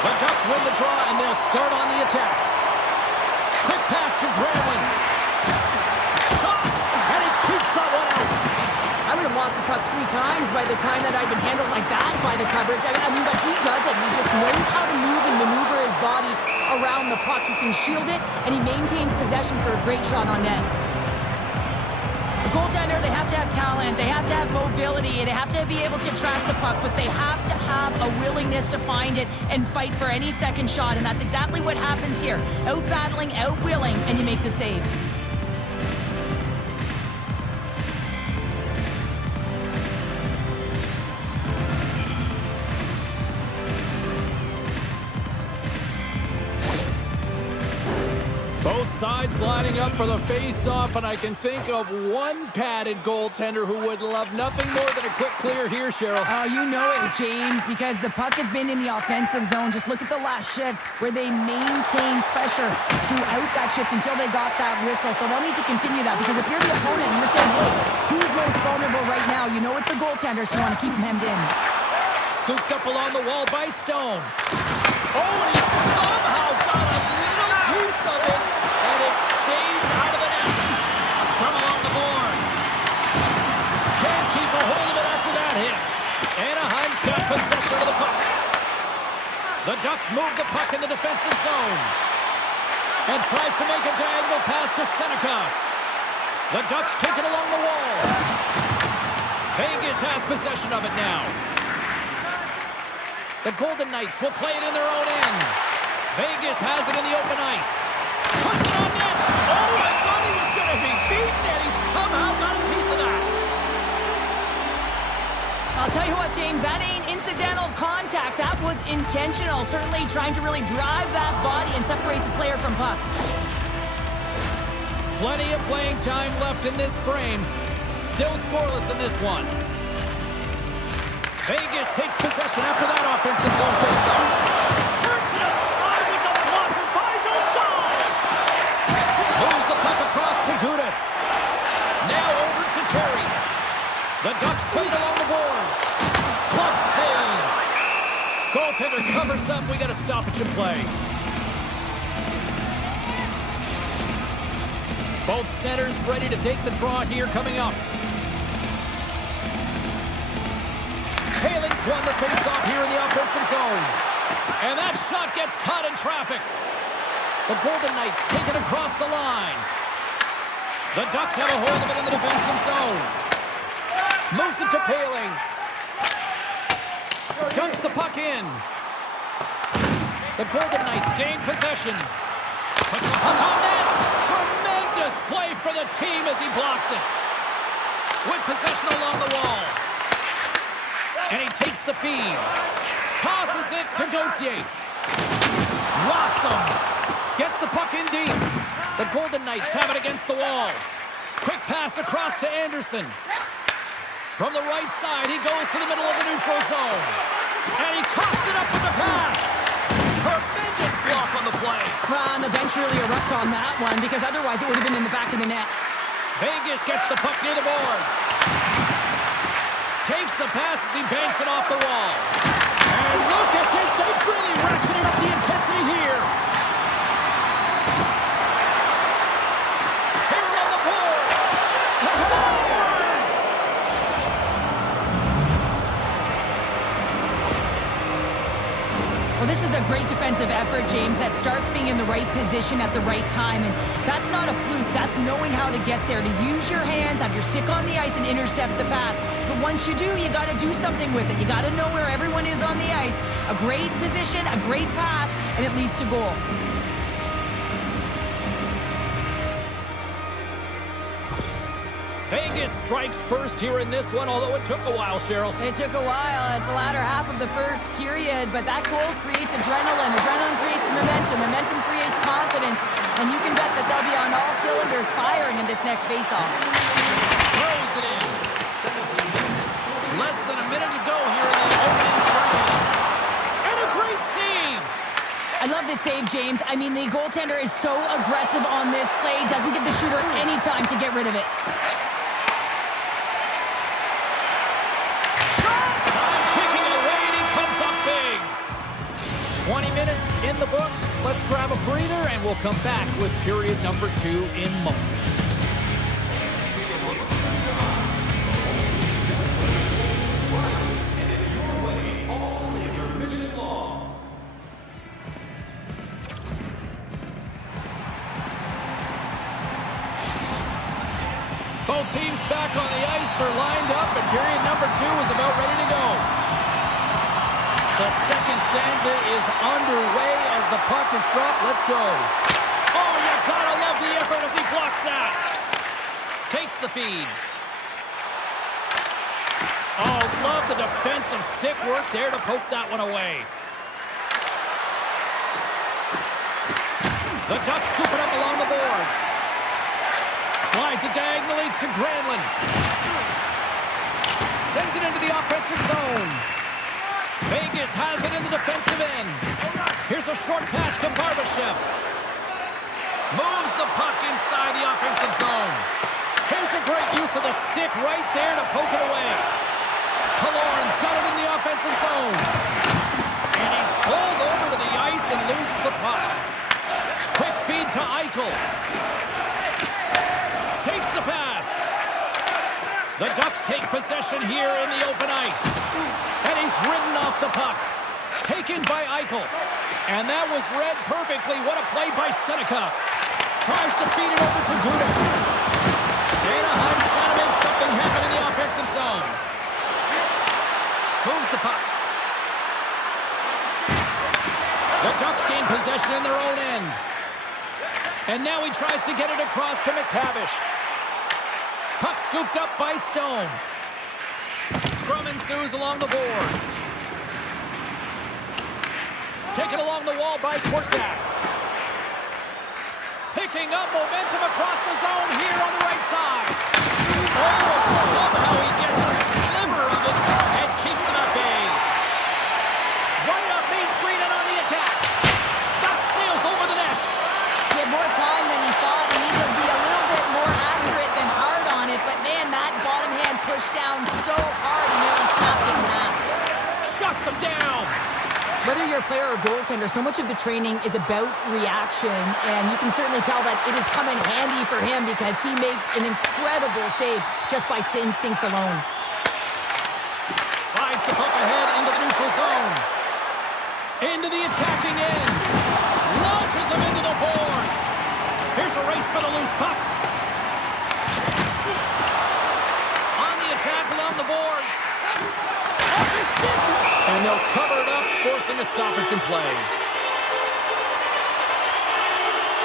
The Ducks win the draw, and they'll start on the attack. Quick pass to Granlund. Shot, and he keeps that one out. I would have lost the puck 3 times by the time that I'd been handled like that by the coverage. I mean, but he doesn't. He just knows how to move and maneuver his body around the puck. He can shield it, and he maintains possession for a great shot on net. A goaltender, they have to have talent, they have to have mobility, they have to be able to track the puck, but they have to have a willingness to find it and fight for any second shot, and that's exactly what happens here. Out-battling, out-willing, and you make the save. Both sides lining up for the face-off, and I can think of one padded goaltender who would love nothing more than a quick clear here, Cheryl. Oh, you know it, James, because the puck has been in the offensive zone. Just look at the last shift where they maintained pressure throughout that shift until they got that whistle. So they'll need to continue that, because if you're the opponent and you're saying, hey, who's most vulnerable right now? You know it's the goaltender, so you want to keep him hemmed in. Scooped up along the wall by Stone. Oh, and he somehow got a little piece of it, and it stays out of the net. Scrum along the boards. Can't keep a hold of it after that hit. Anaheim's got possession of the puck. The Ducks move the puck in the defensive zone and tries to make a diagonal pass to Seneca. The Ducks take it along the wall. Vegas has possession of it now. The Golden Knights will play it in their own end. Vegas has it in the open ice. Puts it on net. Oh, I thought he was going to be beaten, and he somehow got a piece of that. I'll tell you what, James, that ain't incidental contact. That was intentional. Certainly trying to really drive that body and separate the player from puck. Plenty of playing time left in this frame. Still scoreless in this one. Vegas takes possession after that offensive zone faceoff. Turns it aside with the blocker by Dostal. Moves the puck across to Gudas. Now over to Terry. The Ducks played along the boards. Glove save. Goaltender covers up. We got a stoppage in play. Both centers ready to take the draw here coming up. Haling's won the faceoff here in the offensive zone. And that shot gets caught in traffic. The Golden Knights take it across the line. The Ducks have a hold of it in the defensive zone. Moves it to Paling. Dumps the puck in. The Golden Knights gain possession. Puts the puck on net. Tremendous play for the team as he blocks it. With possession along the wall. And he takes the feed. Tosses it to Gauthier. Rocks him. Gets the puck in deep. The Golden Knights have it against the wall. Quick pass across to Anderson. From the right side, he goes to the middle of the neutral zone. And he coughs it up with the pass. Tremendous block on the play. Well, and the bench really erupts on that one, because otherwise it would have been in the back of the net. Vegas gets the puck near the boards. Takes the pass as he banks it off the wall. And look at this. They've really ratcheted up the intensity here. Here along the boards. Scores! Well, this is a great defensive effort, James, that starts being in the right position at the right time. And that's not a fluke. That's knowing how to get there, to use your hands, have your stick on the ice, and intercept the pass. But once you do, you got to do something with it. You got to know where everyone is on the ice. A great position, a great pass, and it leads to goal. Vegas strikes first here in this one, although it took a while, Cheryl. It took a while as the latter half of the first period, but that goal creates adrenaline. Adrenaline creates momentum. Momentum creates confidence. And you can bet that they'll be on all cylinders firing in this next faceoff. Throws it in. Less than a minute to go here in the opening frame. And a great save. I love this save, James. I mean, the goaltender is so aggressive on this play. Doesn't give the shooter any time to get rid of it. the books. Let's grab a breather, and we'll come back with period number 2 in moments. Both teams back on the ice are lined up, and period number 2 is about ready to go. The second stanza is underway as the puck is dropped. Let's go. Oh, you gotta love the effort as he blocks that. Takes the feed. Oh, love the defensive stick work there to poke that one away. The Ducks scoop it up along the boards. Slides it diagonally to Granlund. Sends it into the offensive zone. Vegas has it in the defensive end. Here's a short pass to Barbashev. Moves the puck inside the offensive zone. Here's a great use of the stick right there to poke it away. Killorn's got it in the offensive zone. And he's pulled over to the ice and loses the puck. Quick feed to Eichel. Takes the pass. The Ducks take possession here in the open ice. And he's ridden off the puck. Taken by Eichel. And that was read perfectly. What a play by Seneca. Tries to feed it over to Gudas. Anaheim's trying to make something happen in the offensive zone. Moves the puck. The Ducks gain possession in their own end. And now he tries to get it across to McTavish. Puck scooped up by Stone. Scrum ensues along the boards. Taken along the wall by Korczak. Picking up momentum across the zone here on the right side. Oh, somehow he gets a sliver of it and keeps it at bay. Right up Main Street and on the attack. That sails over the net. He had more time than he thought. He needed to be a little bit more accurate than hard on it. But man, that bottom hand pushed down so hard he nearly snapped it in half. Shuts him down. Whether you're a player or goaltender, so much of the training is about reaction, and you can certainly tell that it is coming handy for him because he makes an incredible save just by instincts alone. Slides the puck ahead into the neutral zone. Into the attacking end. Launches him into the boards. Here's a race for the loose puck. On the attack along the boards. Off his stick. And they'll cover it up, forcing a stoppage in play.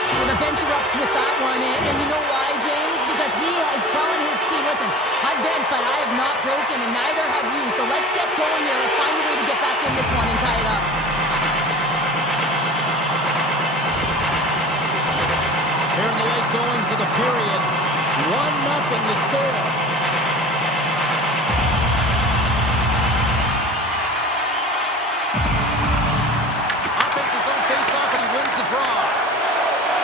Well, the bench erupts with that one, and you know why, James? Because he is telling his team, listen, I've bent, but I have not broken, and neither have you. So let's get going here. Let's find a way to get back in this one and tie it up. Here in the late goings of the period, 1-0 the score.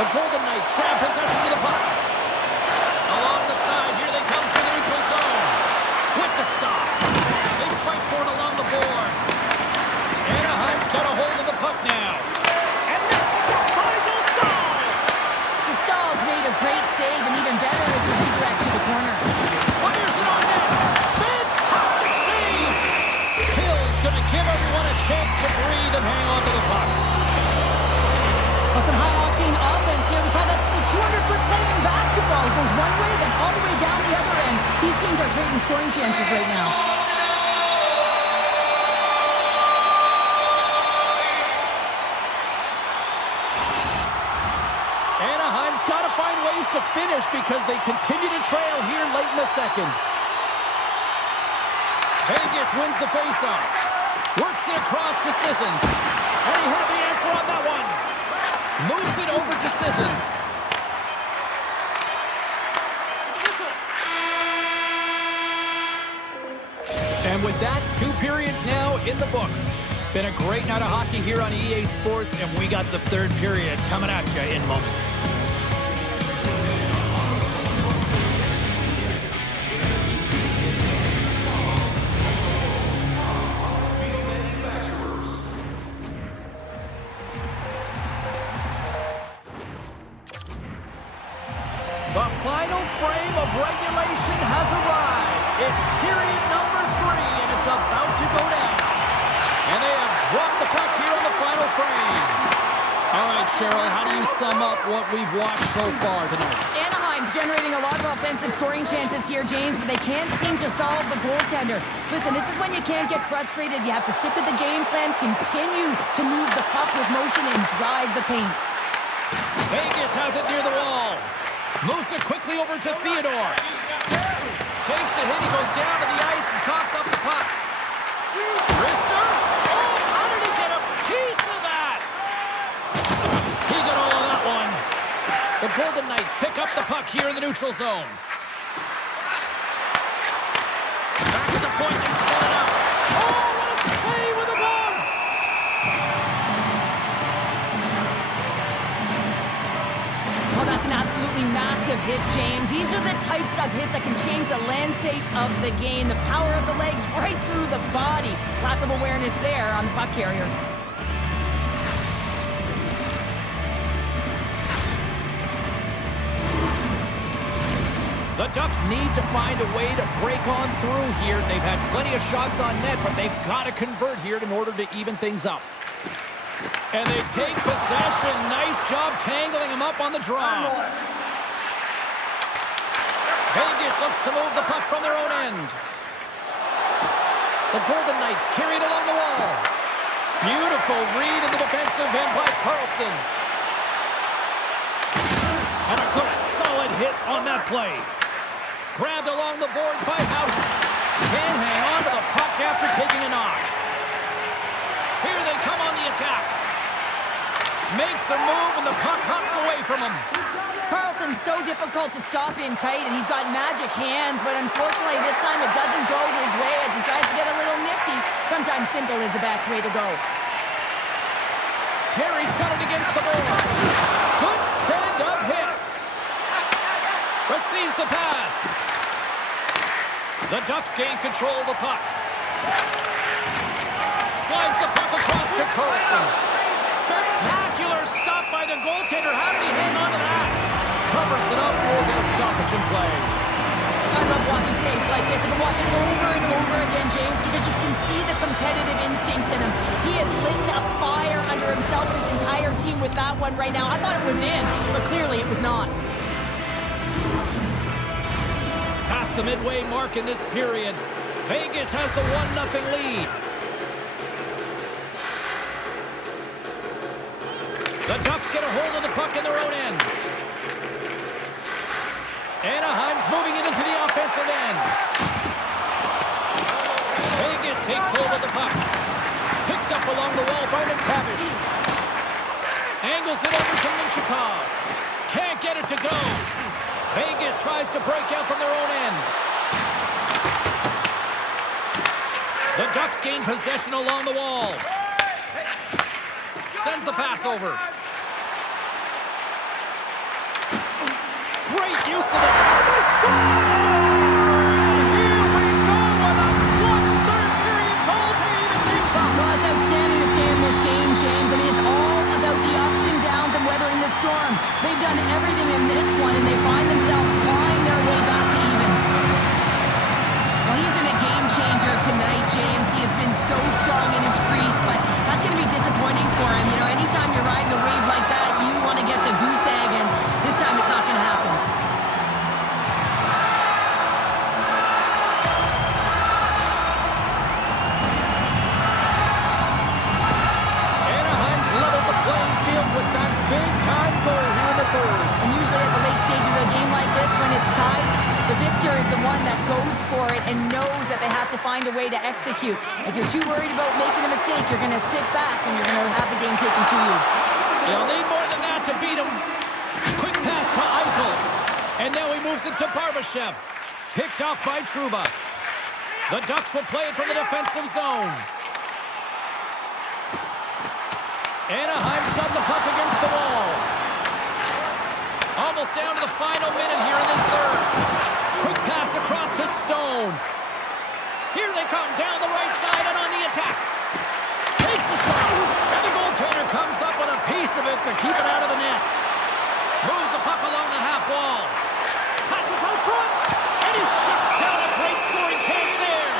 The Golden Knights grab possession of the puck. Along the side, here they come through the neutral zone. With the stop. They fight for it along the boards. Anaheim's got a hold of the puck now. And that's stopped by Dostal. Dostal's made a great save, and even better is the redirect to the corner. Fires it on net. Fantastic save. Hill's going to give everyone a chance to breathe and hang on to the puck. Well, some high-octane offense here. We call that the 200-foot play in basketball. It goes one way, then all the way down the other end. These teams are trading scoring chances right now. Anaheim's got to find ways to finish because they continue to trail here late in the second. Vegas wins the faceoff. Works it across to Sissons. And he had the answer on that one. Moves it over to Sissons. And with that, 2 periods now in the books. Been a great night of hockey here on EA Sports, and we got the 3rd period coming at you in moments. about to go down. And they have dropped the puck here on the final frame. All right, Cheryl, how do you sum up what we've watched so far tonight? Anaheim's generating a lot of offensive scoring chances here, James, but they can't seem to solve the goaltender. Listen, this is when you can't get frustrated. You have to stick with the game plan, continue to move the puck with motion, and drive the paint. Vegas has it near the wall. Moves it quickly over to Theodore. Takes a hit. He goes down to the ice and coughs up the puck. Wrister? Oh, how did he get a piece of that? He got all of that one. The Golden Knights pick up the puck here in the neutral zone. Back at the point, they set it up. Oh, what a save with the glove! Well, that's an absolutely massive hit, James. These are the types of hits that can change the landscape of the game. The power of the legs right through the body. Lack of awareness there on the puck carrier. The Ducks need to find a way to break on through here. They've had plenty of shots on net, but they've got to convert here in order to even things up. And they take possession. Nice job tangling him up on the draw. Vegas looks to move the puck from their own end. The Golden Knights carry it along the wall. Beautiful read in the defensive end by Carlson. And a good solid hit on that play. Grabbed along the boards by Howden. Can hang on to the puck after taking a knock. Here they come on the attack. Makes a move and the puck hops away from him. Carlson's so difficult to stop in tight, and he's got magic hands, but unfortunately this time it doesn't go his way as he tries to get a little nifty. Sometimes simple is the best way to go. Terry's got it against the boards. Good stand-up hit. Receives the pass. The Ducks gain control of the puck. Slides the puck across to Carlson. Spectacular stop by the goaltender. How did he hang on to that? Covers it up. We'll get a stoppage in play. I love watching tapes like this. I can watch it over and over again, James, because you can see the competitive instincts in him. He has lit a fire under himself and his entire team with that one right now. I thought it was in, but clearly it was not. Past the midway mark in this period, Vegas has the 1-0 lead. The Ducks get a hold of the puck in their own end. Anaheim's moving it into the offensive end. Vegas takes hold of the puck. Picked up along the wall by McTavish. Angles it over to Minchikov. Can't get it to go. Vegas tries to break out from their own end. The Ducks gain possession along the wall. Sends the pass over. Great use of it. They score! Here we go with a clutch third-period goal to even things up. Well, it's outstanding to stay in this game, James. I mean, it's all about the ups and downs and weathering the storm. They've done everything in this one, and they find themselves clawing their way back to evens. Well, he's been a game changer tonight, James. He has been so strong in his crease, but that's going to be disappointing for him. You know, anytime you're riding a wave like that, you want to get the goose egg, and this time it's not going to happen. Anaheim's leveled the playing field with that big-time goal here in the third. And usually at the late stages of a game like this, when it's tied, the victor is the one that goes for it and knows that they have to find a way to execute. If you're too worried about making a mistake, you're going to sit back and you're going to have the game taken to you. You'll need more than that to beat him. Quick pass to Eichel. And now he moves it to Barbashev. Picked off by Trouba. The Ducks will play it from the defensive zone. Anaheim's got the puck against the wall. Almost down to the final minute here in this third. Quick pass across to Stone. Here they come down the right side and on the attack. Takes a shot. And the goaltender comes up with a piece of it to keep it out of the net. Moves the puck along the half wall. Passes out front. And he shuts down a great scoring chance there.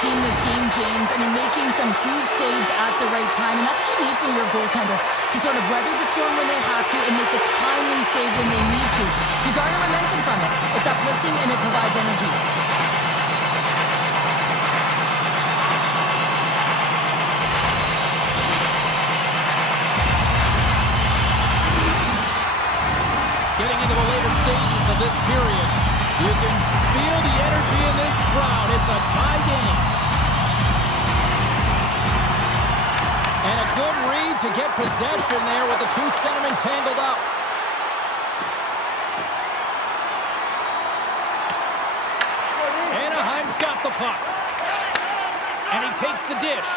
team this game, James. I mean, making some huge saves at the right time, and that's what you need from your goaltender, to sort of weather the storm when they have to and make the timely save when they need to. You garner momentum from it. It's uplifting and it provides energy. Getting into the later stages of this period, you can feel the energy in this crowd. It's a tie game. And a good read to get possession there with the two centermen tangled up. Anaheim's got the puck. And he takes the dish.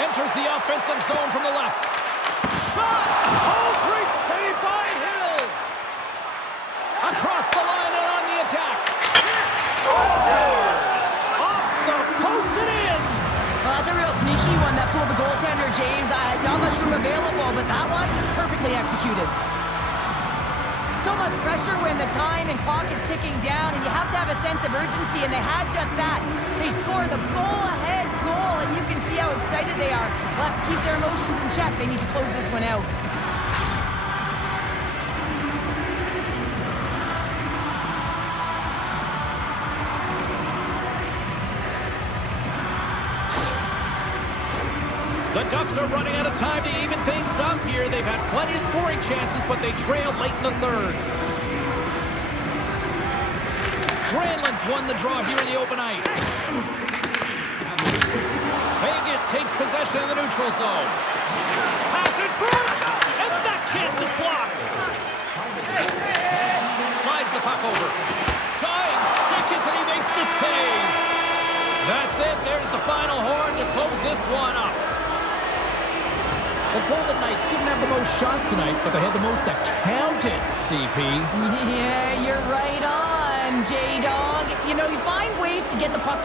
Enters the offensive zone from the left. Shot! Oh, great save by Hill! Across the line and on the attack. Scores! Off the post and in! Well, that's a real sneaky one that fooled the goaltender, James. Not much room available, but that one, perfectly executed. So much pressure when the time and clock is ticking down, and you have to have a sense of urgency, and they had just that. They score the goal-ahead goal, and you can see how excited they are. They'll have to keep their emotions in check. They need to close this one out. The Ducks are running out of time to even things up here. They've had plenty of scoring chances, but they trailed late in the third. Granlund's won the draw here in the open ice. Vegas takes possession in the neutral zone. Pass in front, and that chance is blocked. Slides the puck over. Tying seconds, and he makes the save. That's it. There's the final horn to close this one up. The Golden Knights didn't have the most shots tonight, but they had the most that counted, CP. Yeah, you're right on, J-Dog. You know, you find ways to get the puck